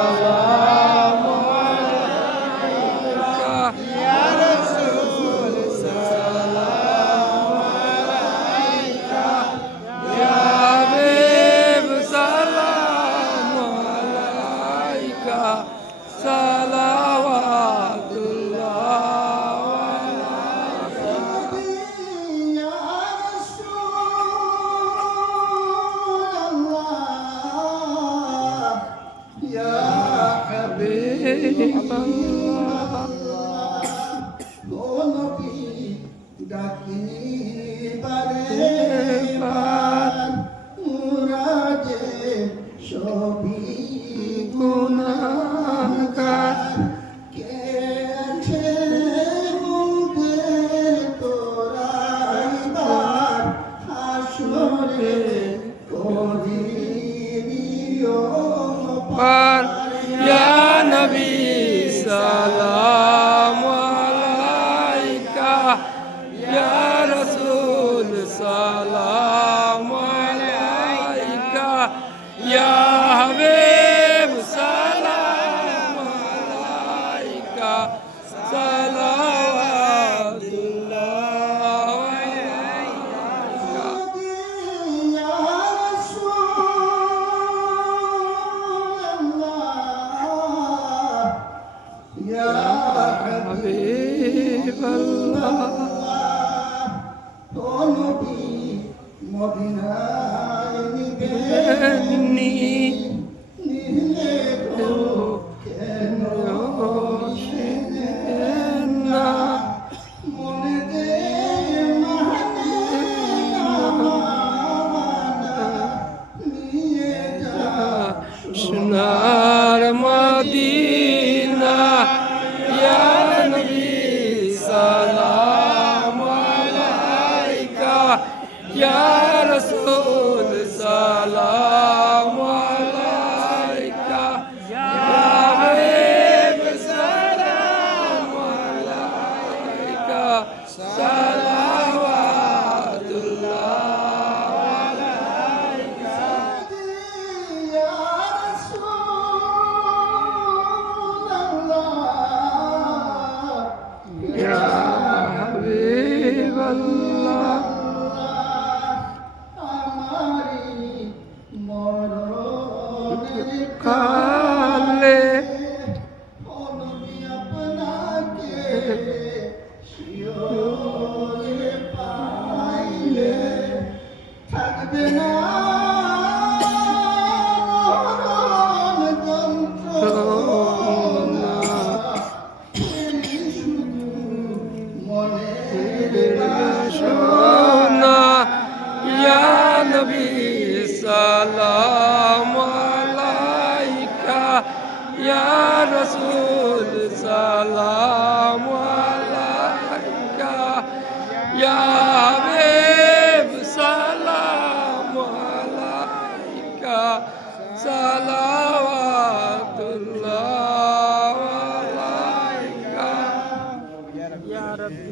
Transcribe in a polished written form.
সালাম আলাইকা ইয়া রাসূল সালাম আলাইকা ইয়া হাবিব সালাম আলাইকা গুনাহগার পার ইয়া নবী সালাম আলাইকা ইয়া রাসূল সালাম আলাইকা ইয়া হাবিব সালাম আলাইকা সালাওয়াতুল্লাহ আলাইকা ইয়া হাবিবাল্লাহ ও নবী মদিনায় নিলে গো কেন না মনে যে মানে নিয়ে যা সোনার মদিনা ইয়া নবী সালাম আলাইকা ইয়া রাসূল সালাম আলাইকা ইয়া হাবিব সালাম আলাইকা সালাওয়াতুল্লাহ আলাইকা ইয়া রাসূলুল্লাহ ইয়া হাবিবাল্লাহ আমারি মরণের কালে নবী আপনাকে শিওরে পাইলে থাকবে না মরণ যন্ত্রণা শুধু মনের সোনা ইয়া নবী সালাম আলাইকা ইয়া রাসূল সালাম আলাইকা ইয়া হাবিব সালাম আলাইকা সালাওয়াতুল্লাহ আলাইকা ইয়া রাব্বি